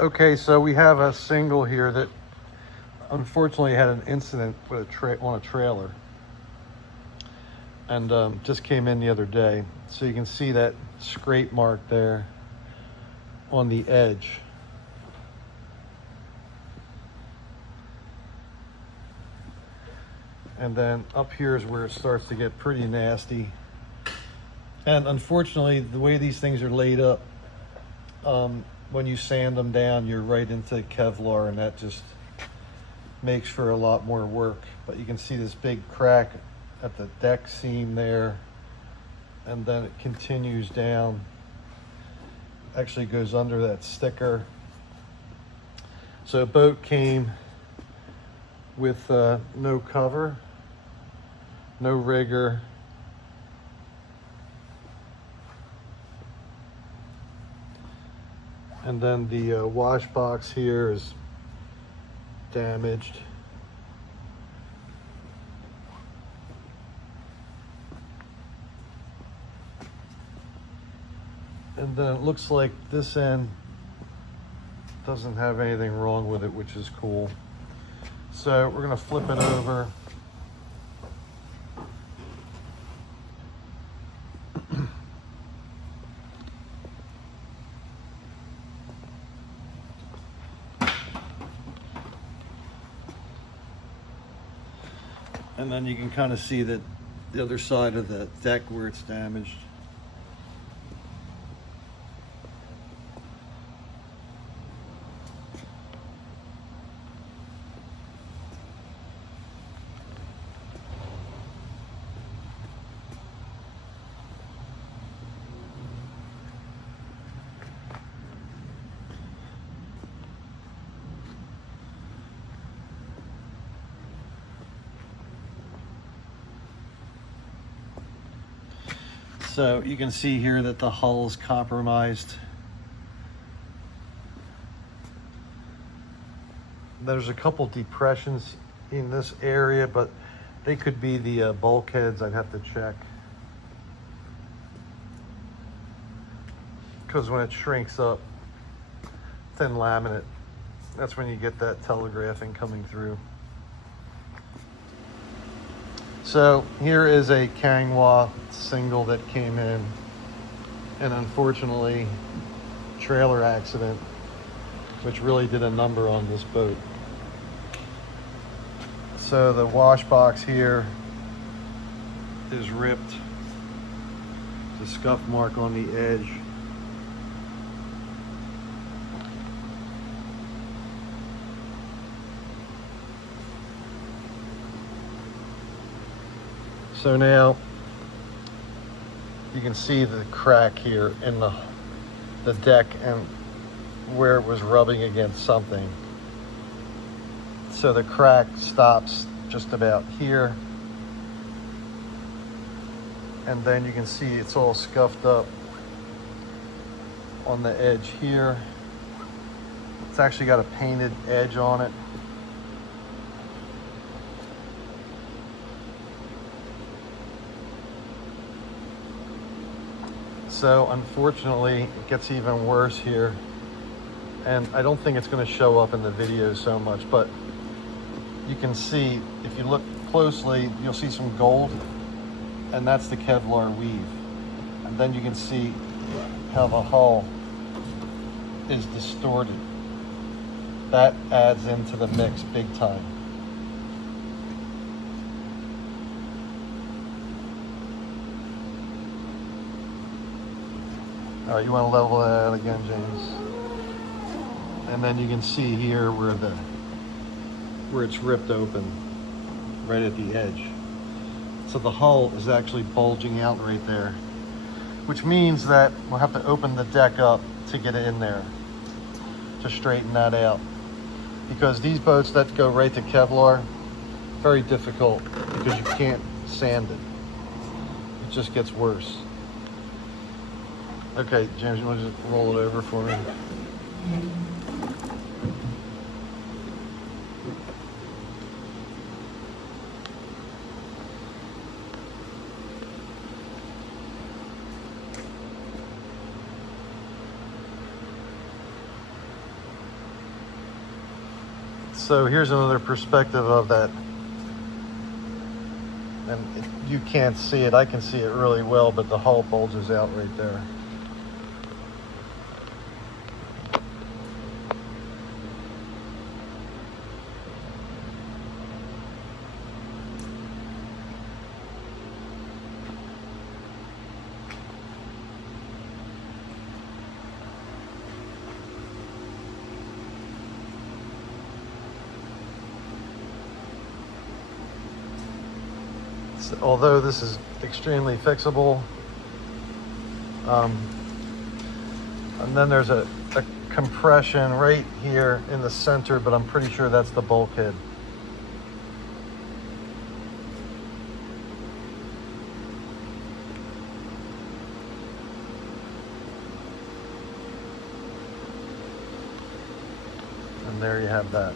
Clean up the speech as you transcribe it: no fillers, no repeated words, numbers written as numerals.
Okay, so we have a single here that unfortunately had an incident with on a trailer, and just came in the other day. So you can see that scrape mark there on the edge. And then up here is where it starts to get pretty nasty. And unfortunately, the way these things are laid up, when you sand them down, you're right into Kevlar, and that just makes for a lot more work. But you can see this big crack at the deck seam there, and then it continues down, actually goes under that sticker. So a boat came with no cover, no rigger, and then the wash box here is damaged. And then it looks like this end doesn't have anything wrong with it, which is cool. So we're gonna flip it over. And then you can kind of see that the other side of the deck where it's damaged. So you can see here that the hull is compromised. There's a couple depressions in this area, but they could be the bulkheads. I'd have to check. Because when it shrinks up, thin laminate, that's when you get that telegraphing coming through. So here is a Kanghua single that came in, and unfortunately, trailer accident, which really did a number on this boat. So the wash box here is ripped, the scuff mark on the edge. So now you can see the crack here in the deck and where it was rubbing against something. So the crack stops just about here. And then you can see it's all scuffed up on the edge here. It's actually got a painted edge on it. So unfortunately, it gets even worse here. And I don't think it's going to show up in the video so much, but you can see, if you look closely, you'll see some gold, and that's the Kevlar weave. And then you can see how the hull is distorted. That adds into the mix big time. All right, you want to level that out again, James? And then you can see here where it's ripped open, right at the edge. So the hull is actually bulging out right there, which means that we'll have to open the deck up to get it in there, to straighten that out. Because these boats that go right to Kevlar, very difficult because you can't sand it. It just gets worse. Okay, James, you want to just roll it over for me? So here's another perspective of that. And you can't see it. I can see it really well, but the hull bulges out right there. Although this is extremely fixable, and then there's a compression right here in the center, but I'm pretty sure that's the bulkhead. And there you have that.